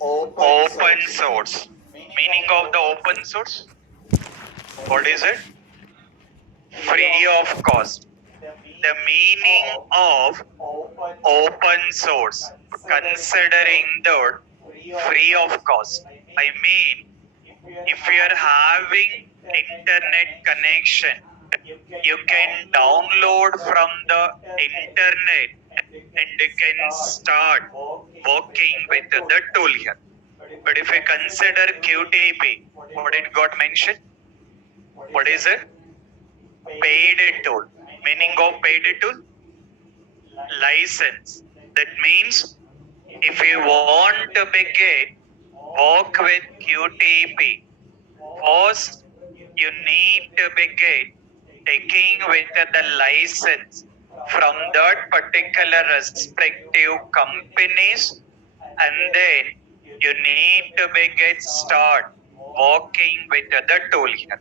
Open source. Meaning of the open source? What is it? Free of cost. The meaning of open source, considering the free of cost. I mean, if you are having internet connection, you can download from the internet and you can start working with the tool here. But if you consider QTP, what it got mentioned? What is it? Paid tool. Meaning of paid tool? License. That means if you want to begin work with QTP, first you need to begin taking with the license from that particular respective companies, and then you need to begin start working with the tool here.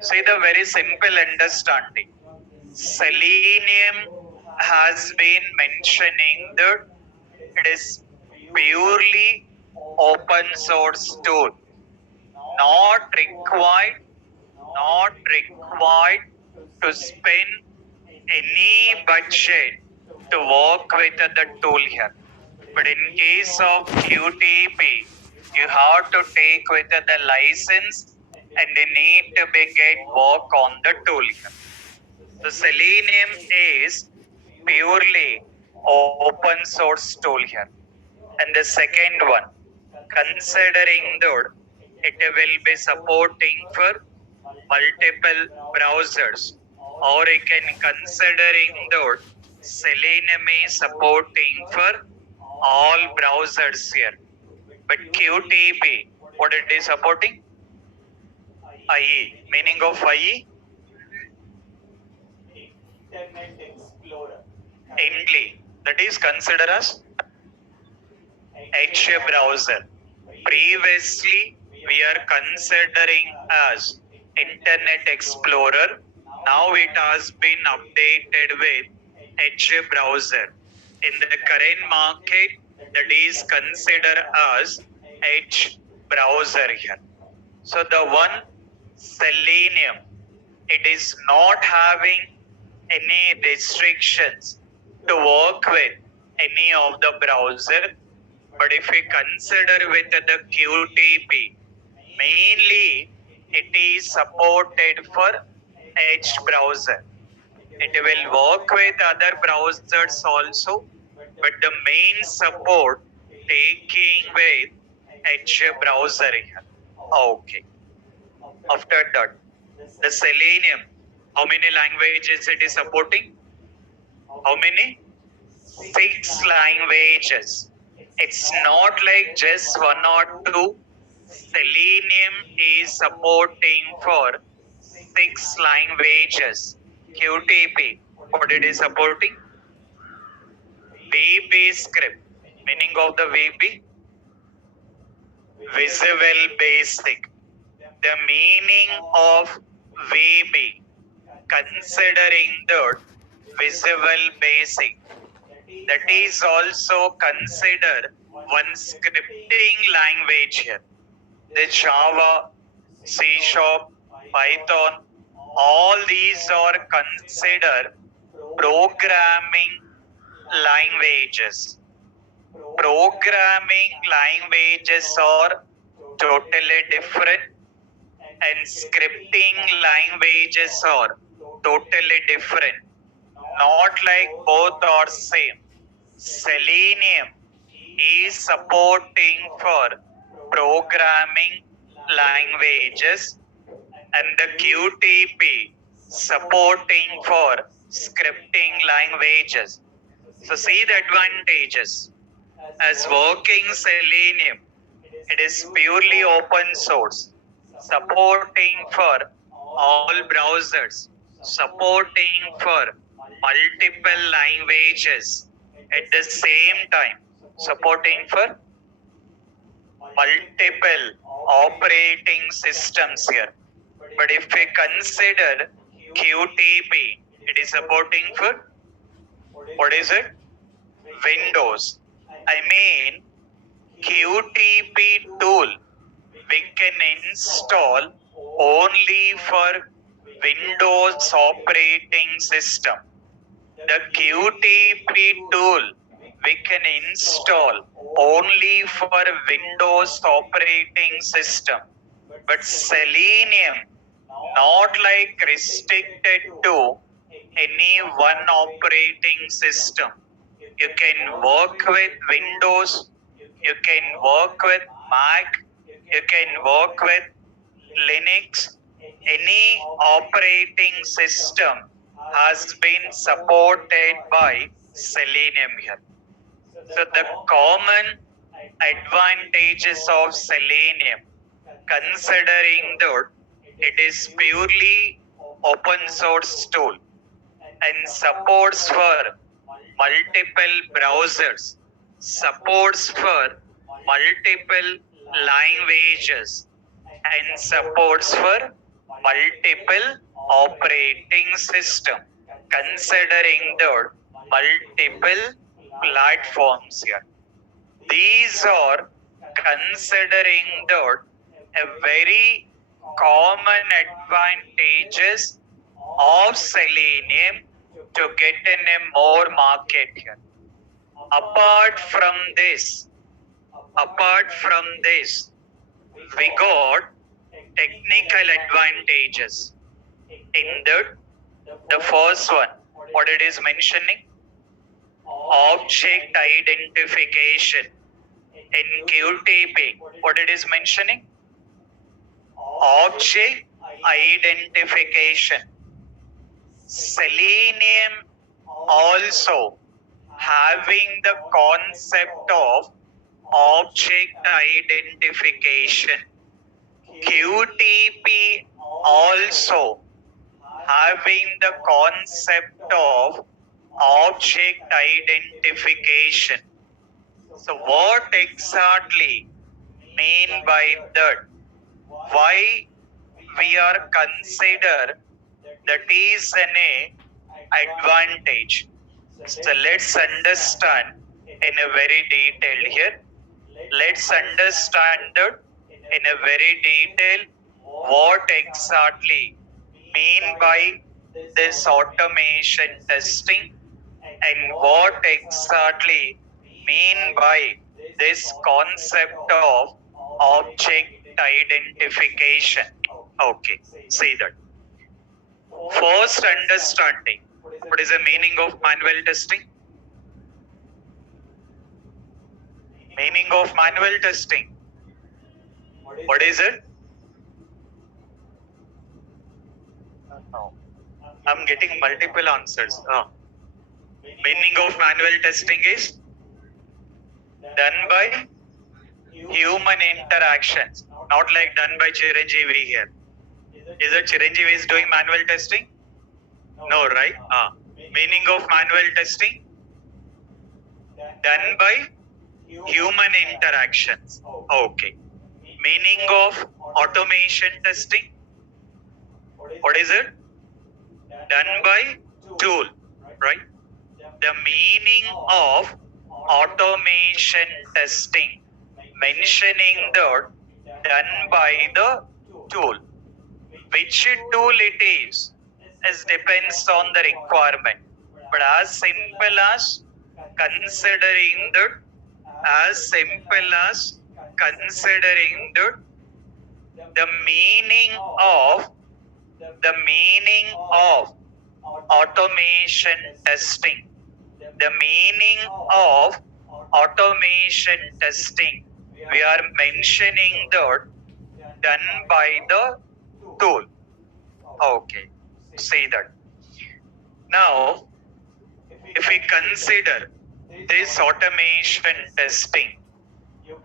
See the very simple understanding. Selenium has been mentioning that it is purely open source tool, not required, not required to spend any budget to work with the tool here. But in case of QTP, you have to take with the license and you need to begin work on the tool here. So Selenium is purely open source tool here. And the second one, considering that it will be supporting for multiple browsers, or you can considering that Selenium is supporting for all browsers here. But QTP, what it is supporting? IE. Meaning of IE? Endly. That is considered as Edge browser. Previously, we are considering as Internet Explorer. Now it has been updated with Edge browser. In the current market, that is considered as Edge browser here. So the one Selenium, it is not having any restrictions to work with any of the browser. But if we consider with the QTP, mainly it is supported for Edge browser. It will work with other browsers also, but the main support taking with Edge browser here. Okay. After that, the Selenium, how many languages it is supporting? How many? 6 languages. It's not like just one or two. Selenium is supporting for 6 languages. QTP, what it is supporting? VB script. Meaning of the VB? Visual Basic. The meaning of VB, considering the Visual Basic, that is also considered one scripting language here. The Java, C Sharp, Python, all these are considered programming languages. Programming languages are totally different, and scripting languages are totally different. Not like both are same. Selenium is supporting for programming languages, and the QTP supporting for scripting languages. So see the advantages. As working Selenium, it is purely open source, supporting for all browsers, supporting for multiple languages at the same time, supporting for multiple operating systems here. But if we consider QTP, it is supporting for, what is it? Windows. I mean, QTP tool we can install only for Windows operating system. The QTP tool we can install only for Windows operating system. But Selenium not like restricted to any one operating system. You can work with Windows, you can work with Mac, you can work with Linux. Any operating system has been supported by Selenium here. So the common advantages of Selenium, considering that it is purely open source tool and supports for multiple browsers, supports for multiple languages, and supports for multiple operating system, considering the multiple platforms here. These are considering that a very common advantages of Selenium to get in a more market here. Apart from this, we got technical advantages. In the first one, what it is mentioning, object identification. In QTP, what it is mentioning, object identification. Selenium also having the concept of object identification. QTP also having the concept of object identification. So what exactly mean by that? Why we are consider that is an advantage? So let's understand in a very detailed here. Let's understand that in a very detail what exactly mean by this automation testing and what exactly mean by this concept of object identification. Okay, see that. First understanding, what is the meaning of manual testing? Meaning of manual testing. What is it? No. I'm getting multiple answers. Meaning of manual testing is done by human interactions, not like done by Chiranjeevi here. Is it Chiranjeevi is doing manual testing? No, right? Meaning of manual testing done by human interactions. Okay. Meaning of automation testing. What is it? Done by tool, right? The meaning of automation testing, mentioning the done by the tool. Which tool it is depends on the requirement. But as simple as considering the the meaning of automation testing. The meaning of automation testing, we are mentioning that done by the tool. Okay, see that. Now, if we consider this automation testing,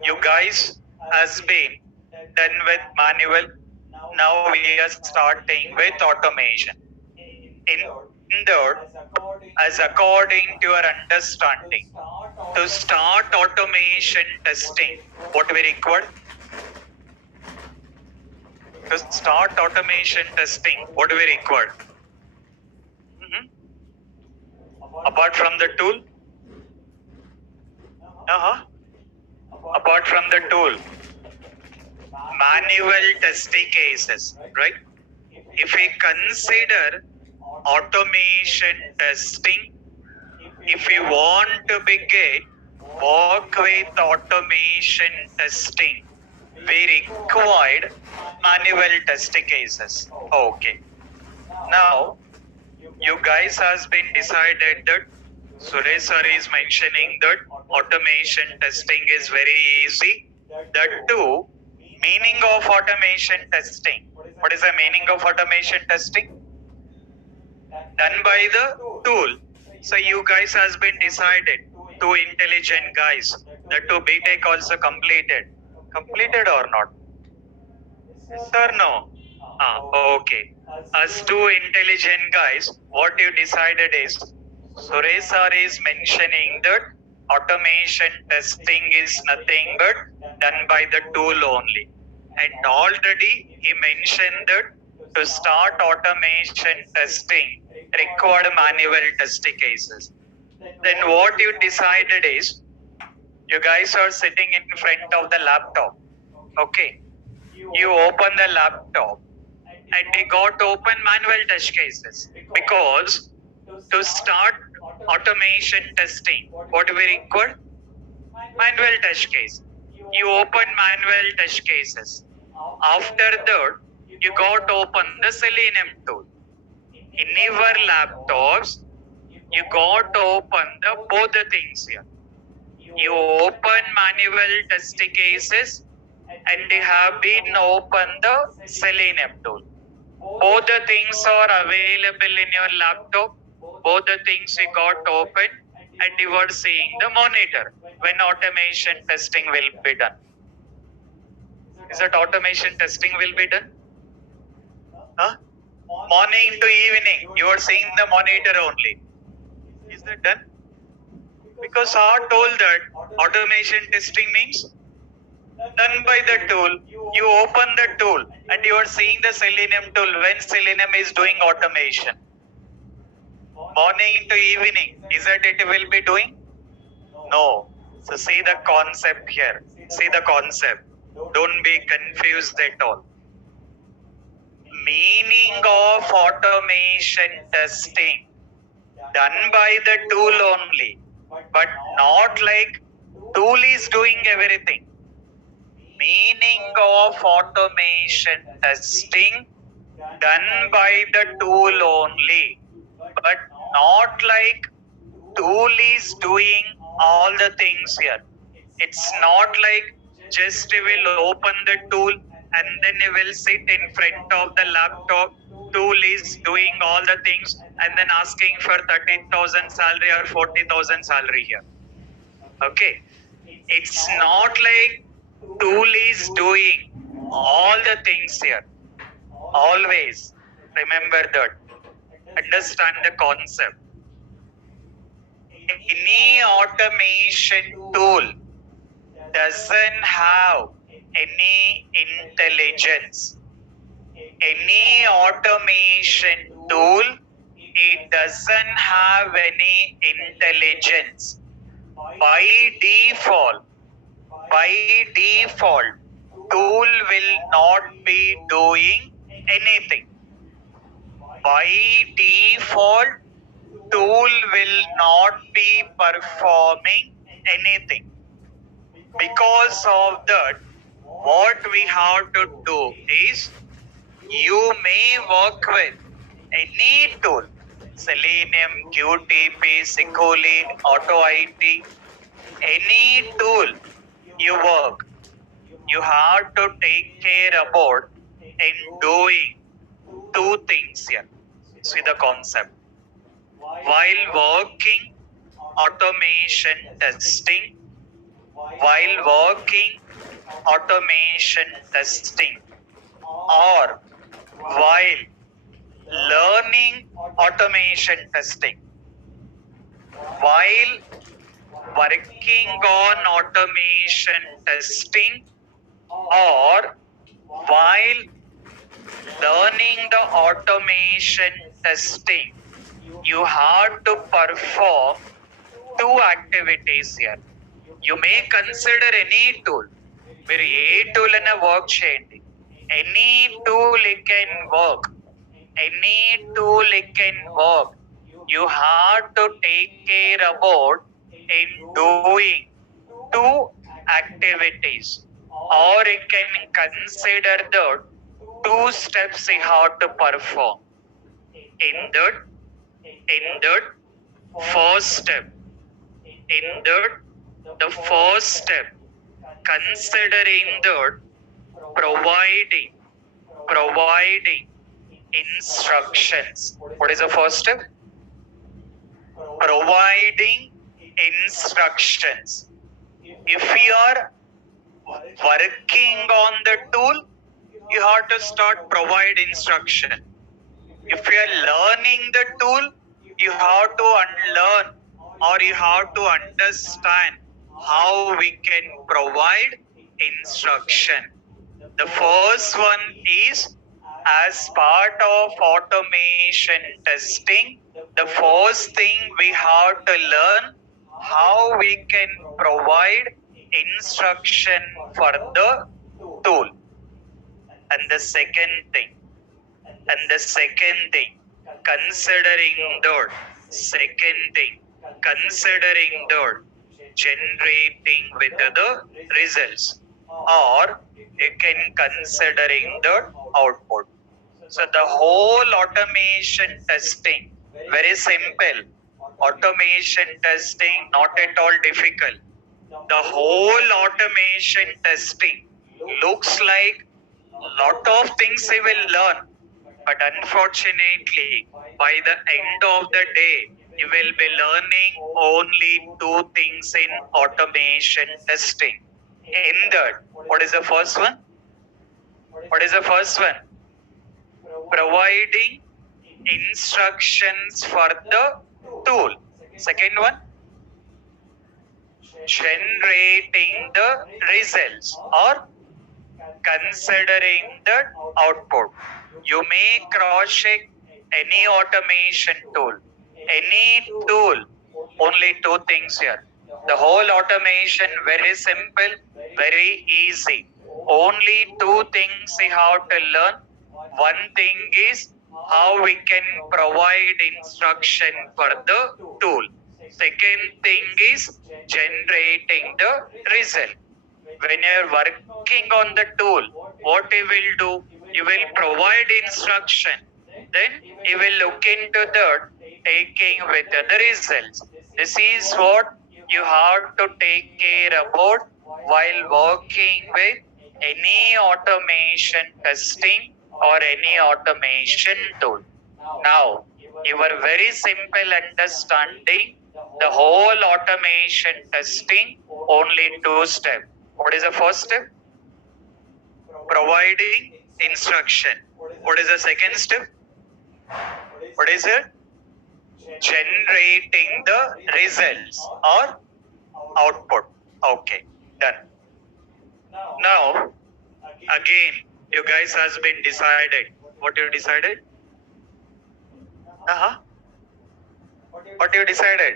you guys has been done with manual. Now we are starting with automation. In that, as according to your understanding, to start automation testing, what we require? To start automation testing, what do we require? Apart from the tool? apart from the tool, manual testing cases, right? If we consider automation testing, if we want to begin work with automation testing, we required manual testing cases. Okay. Now, you guys has been decided that Suresh sir is mentioning that automation testing is very easy. That too, meaning of automation testing. What is the meaning of automation testing? Done by the tool. So you guys has been decided. Two intelligent guys. The two BTech also completed. Completed or not? Yes or no? Okay. As two intelligent guys, what you decided is Suresh sir is mentioning that automation testing is nothing but done by the tool only. And already he mentioned that to start automation testing required manual testing cases. Then what you decided is you guys are sitting in front of the laptop. Okay. You open the laptop and they got open manual test cases because to start automation testing, what do we require? Manual test case. You open manual test cases. After that, you got open the Selenium tool. In your laptops, you got open the both the things here. You open manual test cases and they have been open the Selenium tool. Both the things are available in your laptop. Both the things you got open and you are seeing the monitor when automation testing will be done. Is that automation testing will be done? Huh? Morning to evening, you are seeing the monitor only. Is that done? Because I told that automation testing means done by the tool. You open the tool and you are seeing the Selenium tool when Selenium is doing automation. Morning to evening, is that it will be doing? No. So see the concept here. See the concept. Don't be confused at all. Meaning of automation testing done by the tool only, but not like tool is doing everything. Meaning of automation testing done by the tool only, but not like tool is doing all the things here. It's not like just you will open the tool and then you will sit in front of the laptop. Tool is doing all the things and then asking for 30,000 salary or 40,000 salary here. Okay. It's not like tool is doing all the things here. Always remember that. Understand the concept. Any automation tool doesn't have any intelligence. Any automation tool, it doesn't have any intelligence. By default, tool will not be doing anything. By default, tool will not be performing anything. Because of that, what we have to do is you may work with any tool, Selenium, QTP, Sicolin, Auto IT, any tool you work, you have to take care about in doing two things here. See the concept. While working automation testing, or while learning automation testing, while working on automation testing, or while learning the automation testing, you have to perform two activities here. You may consider any tool. మీరు ఏ tool అయినా work చేయండి. Any tool it can work. Any tool it can work. You have to take care about in doing two activities, or you can consider the two steps you have to perform. In that first step, the first step, considering that providing instructions. What is the first step? Providing instructions. If you are working on the tool, you have to start provide instruction. If you are learning the tool, you have to unlearn, or you have to understand how we can provide instruction. The first one is, as part of automation testing, the first thing we have to learn how we can provide instruction for the tool. And the second thing, considering the generating with the results, or you can considering the output. So the whole automation testing, very simple. Automation testing not at all difficult. The whole automation testing looks like lot of things you will learn, but unfortunately by the end of the day you will be learning only two things in automation testing. In that, what is the first one? Providing instructions for the tool. Second one, generating the results, or considering the output. You may cross check any automation tool, any tool. Only two things here. The whole automation very simple, very easy. Only two things we have to learn. One thing is how we can provide instruction for the tool. Second thing is generating the result. When you are working on the tool, what you will do? You will provide instruction. Then you will look into the taking with the results. This is what you have to take care about while working with any automation testing or any automation tool. Now, your very simple understanding, the whole automation testing, only two steps. What is the first step? Providing instruction. What is the second step? What is it? Generating the results or output. Okay, done. Now, again, you guys has been decided. What you decided? What you decided?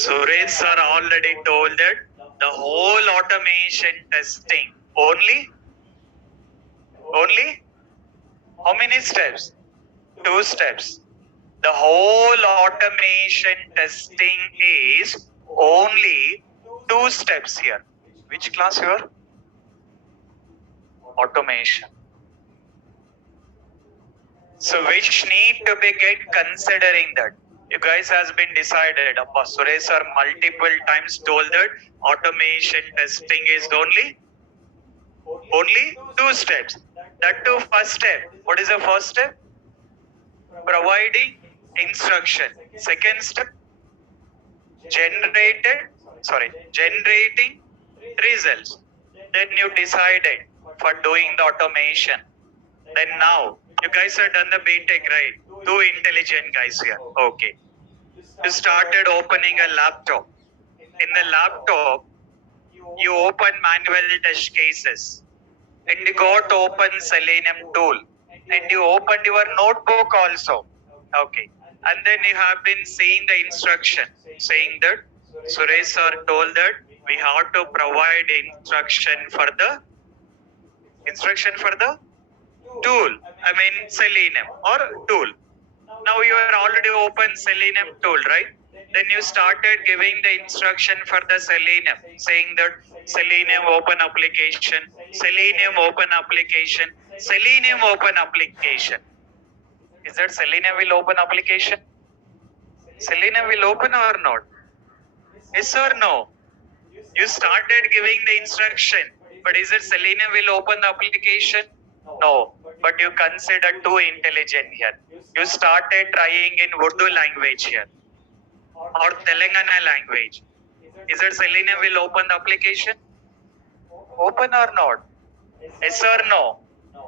Suresh sir already told that the whole automation testing only how many steps? Two steps. The whole automation testing is only two steps here. Which class you are? Automation. So which need to be get considering that? You guys has been decided. Suresh sir multiple times told that automation testing is only two steps. That too first step. What is the first step? Providing instruction. Second step, generating results. Then you decided for doing the automation. Then now you guys have done the BTech, right? Two intelligent guys here. Okay. You started opening a laptop. In the laptop, you open manual test cases, and you got open Selenium tool, and you opened your notebook also. Okay. And then you have been seeing the instruction saying that Suresh sir told that we have to provide instruction for the tool. I mean Selenium or tool. Now you are already open Selenium tool, right? Then you started giving the instruction for the Selenium, saying that Selenium open application, Selenium open application, Selenium open application. Is that Selenium will open application? Selenium will open or not? Yes or no? You started giving the instruction, but is it Selenium will open the application? No, but you consider too intelligent here. You started trying in Urdu language here or Telangana language. Is it Selenium will open the application? Open or not? Yes or no?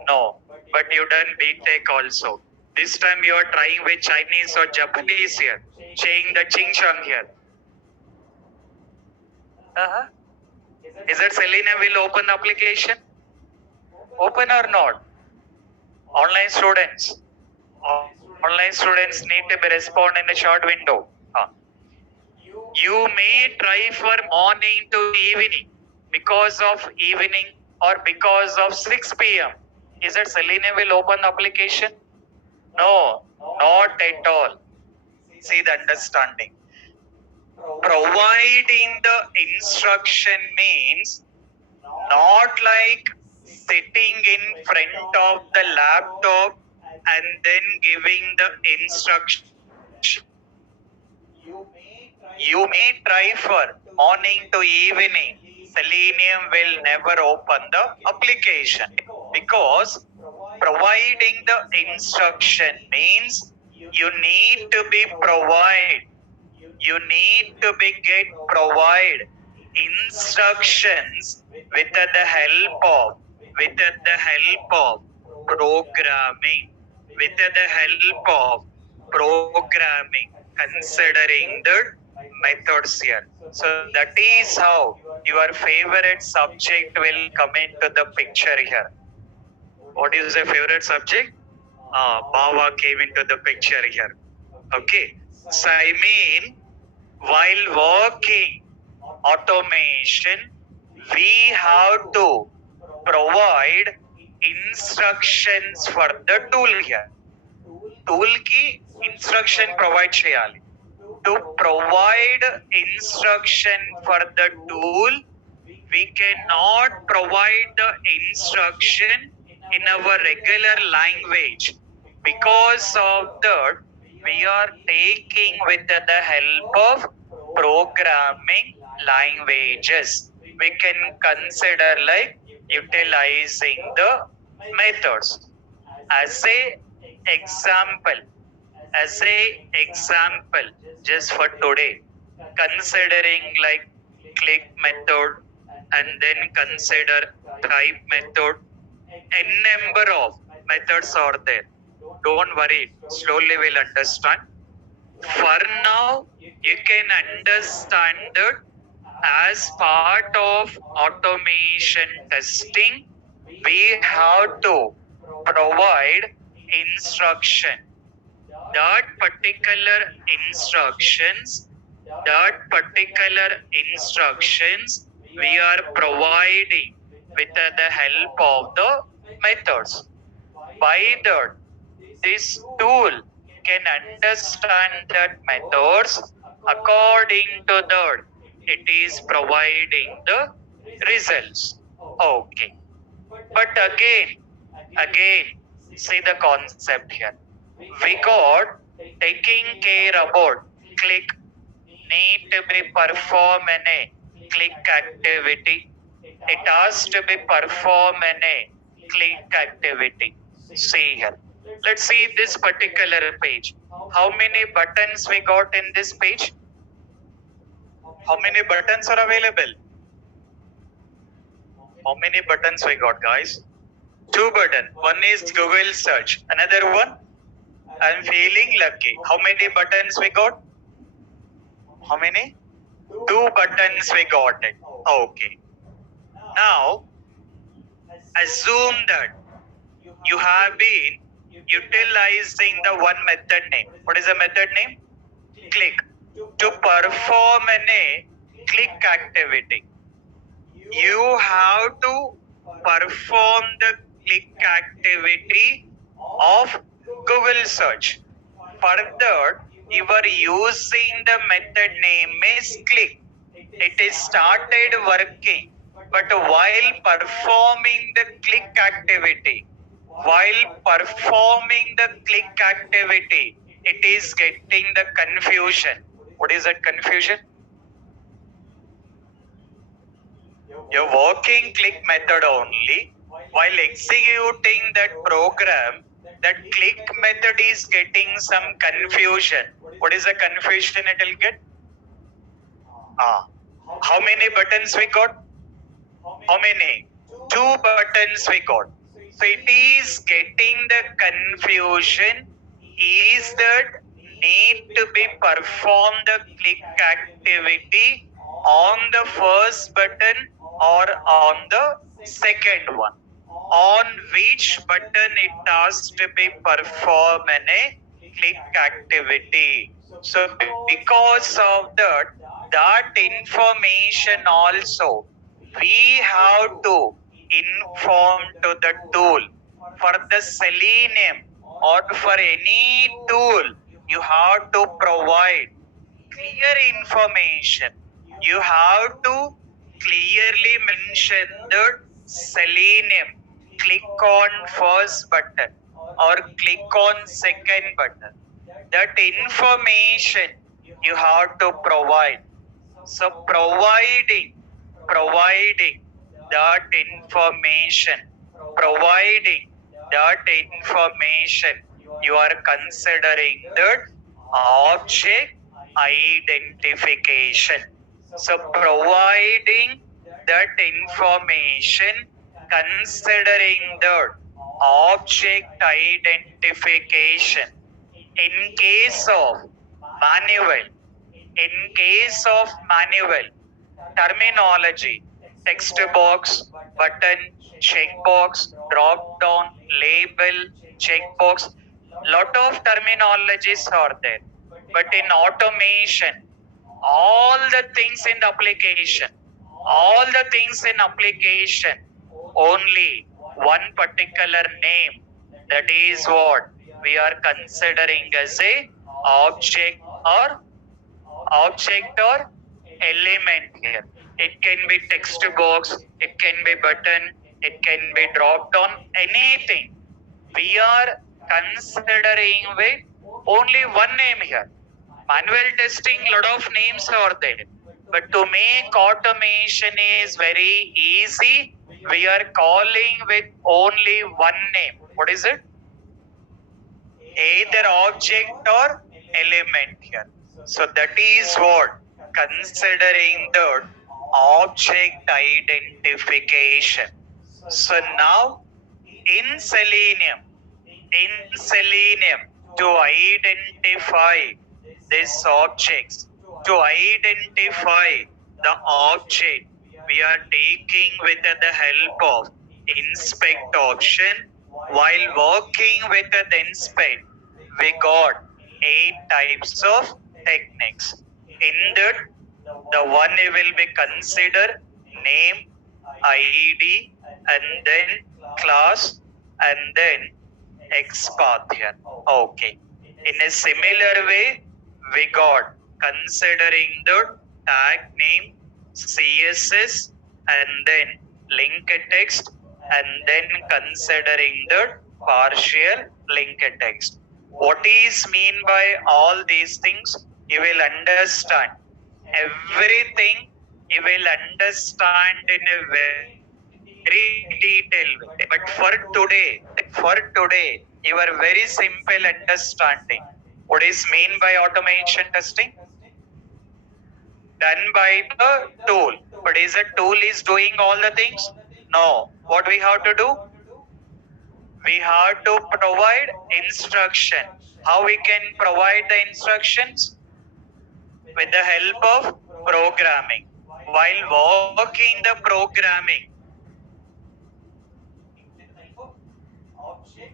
No, but you done BTech also. This time you are trying with Chinese or Japanese here, saying the Ching Chong here. Uh-huh. Is it Selenium will open the application? Open or not? Online students. Online students need to be respond in a short window. You may try for morning to evening because of evening or because of 6 p.m. Is it Selenium will open the application? No, not at all. See the understanding. Providing the instruction means not like sitting in front of the laptop and then giving the instruction. You may try for morning to evening. Selenium will never open the application because providing the instruction means you need to be provide instructions with the help of programming, considering the methods here. So that is how your favorite subject will come into the picture here. What is a favorite subject? Baba came into the picture here. Okay. So I mean, while working automation, we have to provide instructions for the tool here. Tool ki instruction provide cheyali. To provide instruction for the tool, we cannot provide the instruction in our regular language. Because of that, we are taking with the help of programming languages. We can consider like utilizing the methods. As a example, just for today, considering like click method and then consider type method, a number of methods are there. Don't worry, slowly we'll understand. For now, you can understand that as part of automation testing, we have to provide instruction. That particular instructions we are providing with the help of the methods. By that, this tool can understand that methods. According to that, it is providing the results. Okay. But again, see the concept here. We got taking care about click need to be perform in a click activity. It has to be perform in a click activity. See here. Let's see this particular page. How many buttons we got in this page? How many buttons are available? How many buttons we got, guys? 2 buttons. One is Google search. Another one, I'm feeling lucky. How many buttons we got? How many? 2 buttons we got it. Okay. Now, assume that you have been utilizing the one method name. What is the method name? Click. to perform a click activity. You have to perform the click activity of Google search. Further, you are using the method name is click. It is started working, but while performing the click activity, it is getting the confusion. What is that confusion? Your working click method only. While executing that program, that click method is getting some confusion. What is the confusion it will get? How many buttons we got? How many? Two buttons we got. So it is getting the confusion. Is that need to be performed the click activity on the first button or on the second one? On which button it has to be performed in a click activity? So because of that information also we have to inform to the tool. For the Selenium or for any tool, you have to provide clear information. You have to clearly mention the Selenium. Click on first button or click on second button. That information you have to provide. So providing that information, providing that information, you are considering that object identification. So providing that information, considering the object identification. In case of manual, in case of manual, terminology, text box, button, checkbox, drop down, label, checkbox. Lot of terminologies are there. But in automation, all the things in the application, all the things in application, only one particular name. That is what we are considering as a object or element here. It can be text box, it can be button, it can be drop down, anything. We are considering with only one name here. Manual testing, lot of names are there. But to make automation is very easy. We are calling with only one name. What is it? Either object or element here. So that is what considering the object identification. So now in Selenium, to identify these objects, to identify the object, we are taking with the help of inspect option. While working with the inspect, we got 8 types of techniques. In that, the one will be consider name, ID, and then class, and then XPath here. Okay. In a similar way, we got considering the tag name, CSS, and then link text, and then considering the partial link text. What is mean by all these things? You will understand everything. You will understand in a very detailed way. But for today, your very simple understanding. What is mean by automation testing? Done by the tool. But is a tool is doing all the things? No. What we have to do? We have to provide instruction. How we can provide the instructions? With the help of programming. While working the programming,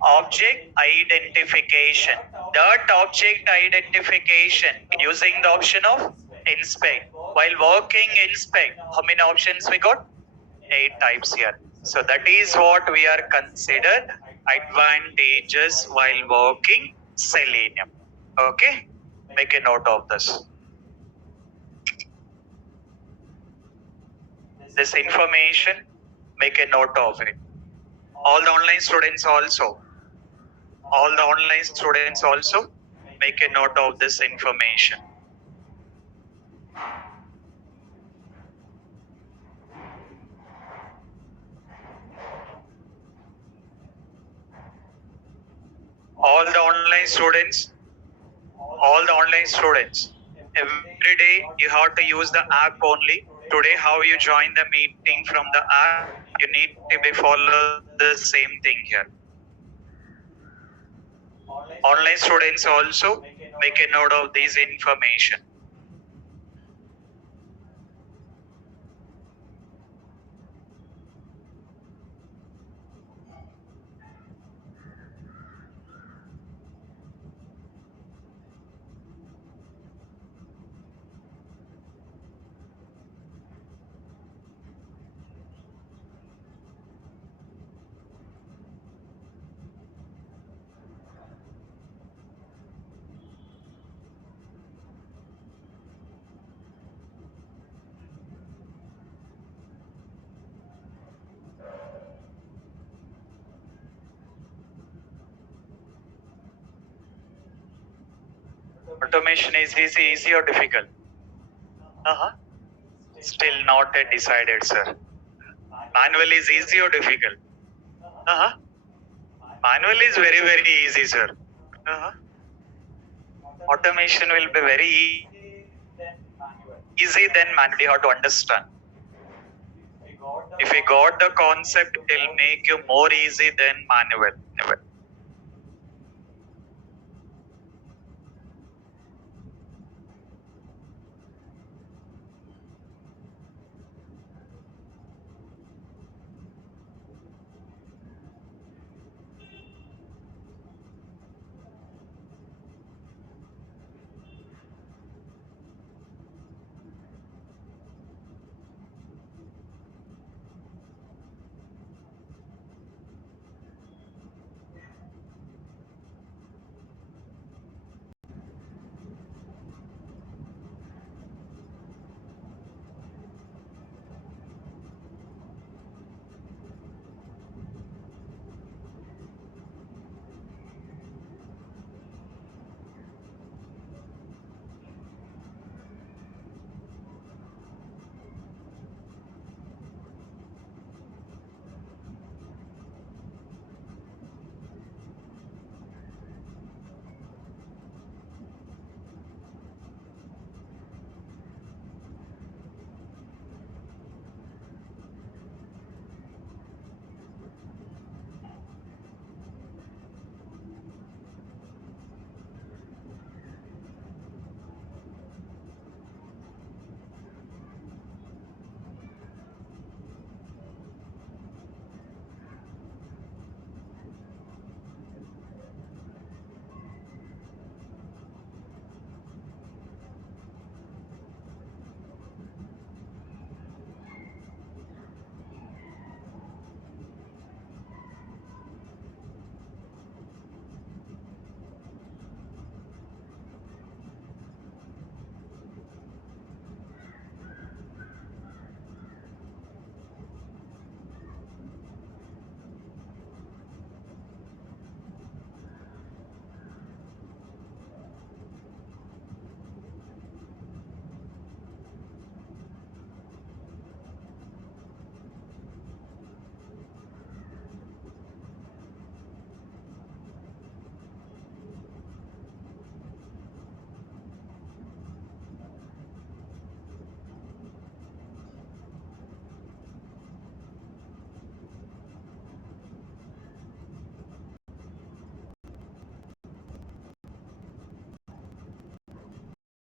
Object identification. That object identification using the option of inspect. While working inspect, how many options we got? 8 types here. So that is what we are considered advantages while working Selenium. Okay, make a note of this. This information, make a note of it. All the online students also, make a note of this information. All the online students, every day you have to use the app only. Today how you join the meeting from the app, you need to be follow the same thing here. Online students also, make a note of this information. Automation is easy or difficult? Still not yet decided, sir. Manual is easy or difficult? Manual is very easy, sir. Automation will be very easy than manual. You have to understand. If you got the concept, it will make you more easy than manual.